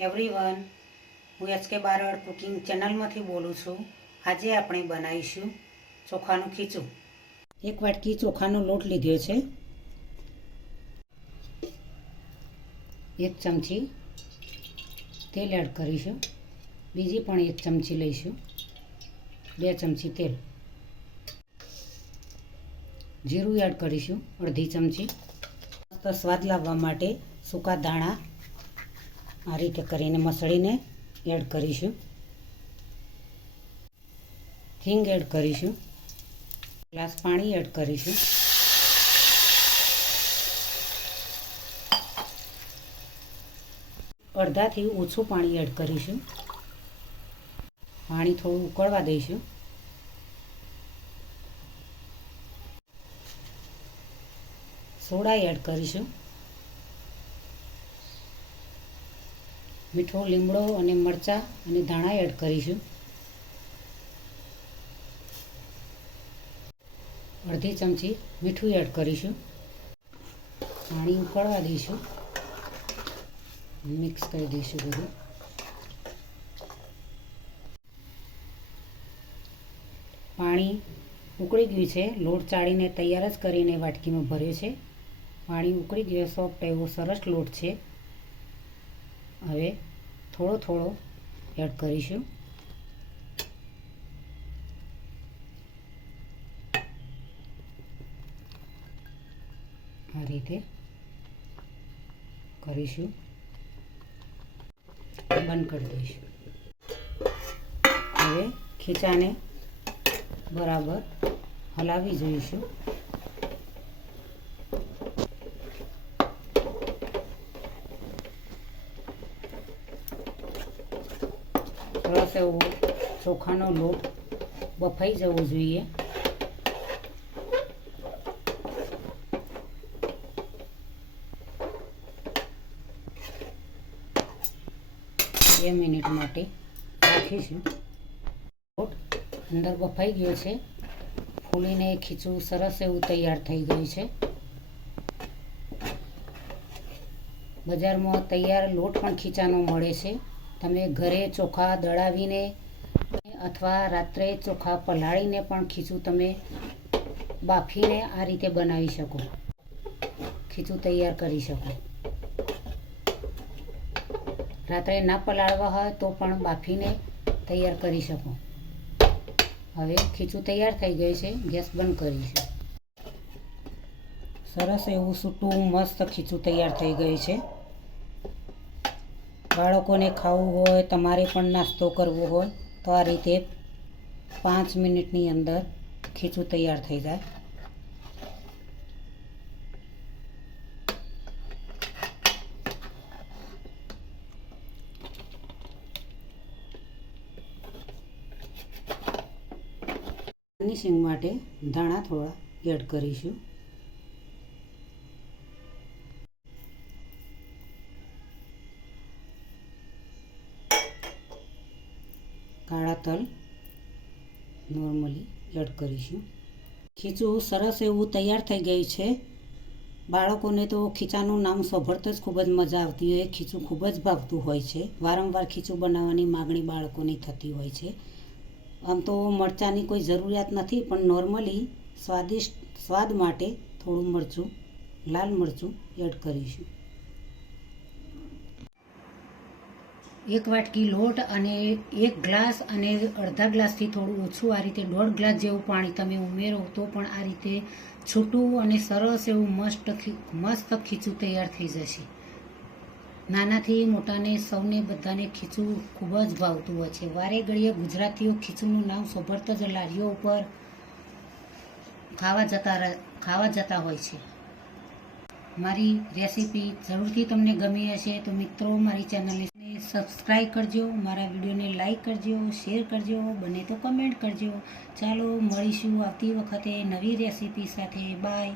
Everyone હું H K Barad cooking ચેનલમાંથી બોલું છું. આજે આપણે બનાવીશું ચોખાનું ખીચું. એક વાટકી ચોખાનો લોટ લીધો છે. એક ચમચી તેલ એડ કરીશું. બીજી પણ એક ચમચી લઈશું. બે ચમચી તેલ. જીરું એડ કરીશું, અડધી ચમચી. સ્વાદ લાવવા માટે સૂકા દાણા આ રીતે કરીને મસળીને એડ કરીશું. હિંગ એડ કરીશું. ગ્લાસ પાણી એડ કરીશું. અડધાથી ઓછું પાણી એડ કરીશું. પાણી થોડું ઉકળવા દઈશું. સોડા એડ કરીશું. મીઠો લીમડો અને મરચાં અને ધાણા એડ કરીશું. અડધી ચમચી મીઠું એડ કરીશું. પાણી ઉકળવા દઈશું. મિક્સ કરી દઈશું બધું. પાણી ઉકળી ગયું છે. લોટ ચાળીને તૈયાર જ કરીને વાટકીમાં ભર્યો છે. પાણી ઉકળી ગયો સોફ્ટ એવો સરસ લોટ છે. હવે થોડો થોડો એડ કરીશું. આ રીતે કરીશું. બંધ કરી દઈશું. હવે ખીચાને બરાબર હલાવી જોઈશું. સરસ એવો ચોખાનો લોટ બફાઈ જવો જોઈએ. બે મિનિટ માટે રાખીશું. લોટ અંદર બફાઈ ગયો છે. ફૂલીને ખીચું સરસ એવું તૈયાર થઈ ગયું છે. બજારમાં તૈયાર લોટ પણ ખીચાનો મળે છે. તમે ઘરે ચોખા દળાવીને અથવા રાત્રે ચોખા પલાળીને પણ ખીચું તમે બાફીને આ રીતે બનાવી શકો. ખીચું તૈયાર કરી શકો. રાત્રે ના પલાળવા હોય તો પણ બાફીને તૈયાર કરી શકો. હવે ખીચું તૈયાર થઈ ગયું છે, ગેસ બંધ કરીશું સરસ એવું સૂટું મસ્ત ખીચું તૈયાર થઈ ગયું છે. બાળકોને ખાવું હોય, તમારે પણ નાસ્તો કરવો હોય, તો આ રીતે પાંચ મિનિટની અંદર ખીચું તૈયાર થઈ જાય. ગાર્નિશિંગ માટે ધાણા થોડા એડ કરીશું. કાળા તલ નોર્મલી એડ કરીશું. ખીચું સરસ એવું તૈયાર થઈ ગયું છે. બાળકોને તો ખીચાનું નામ સાંભળતા જ ખૂબ જ મજા આવતી હોય. ખીચું ખૂબ જ ભાવતું હોય છે. વારંવાર ખીચું બનાવવાની માગણી બાળકોની થતી હોય છે. આમ તો મરચાંની કોઈ જરૂરિયાત નથી, પણ નોર્મલી સ્વાદિષ્ટ, સ્વાદ માટે થોડું મરચું, લાલ મરચું એડ કરીશું. એક વાટકી લોટ અને એક ગ્લાસ અને અડધા ગ્લાસથી થોડું ઓછું આ રીતે દોઢ ગ્લાસ જેવું પાણી તમે ઉમેરો તો પણ આ રીતે છૂટું અને સરસ એવું મસ્ત મસ્ત ખીચું તૈયાર થઈ જશે. નાનાથી મોટાને સૌને બધાને ખીચું ખૂબ જ ભાવતું હોય છે. વારે ઘડીએ ગુજરાતીઓ ખીચુંનું નામ સાંભળતા જ લારીઓ ઉપર ખાવા જતા ખાવા જતા હોય છે. મારી રેસીપી જરૂરથી તમને ગમી હશે તો મિત્રો મારી ચેનલને સબસ્ક્રાઈબ કરજો, મારા વિડીયોને લાઈક કરજો શેર કરજો, બને તો કમેન્ટ કરજો. ચાલો, મળીશું આવતી વખતે નવી રેસીપી સાથે. બાય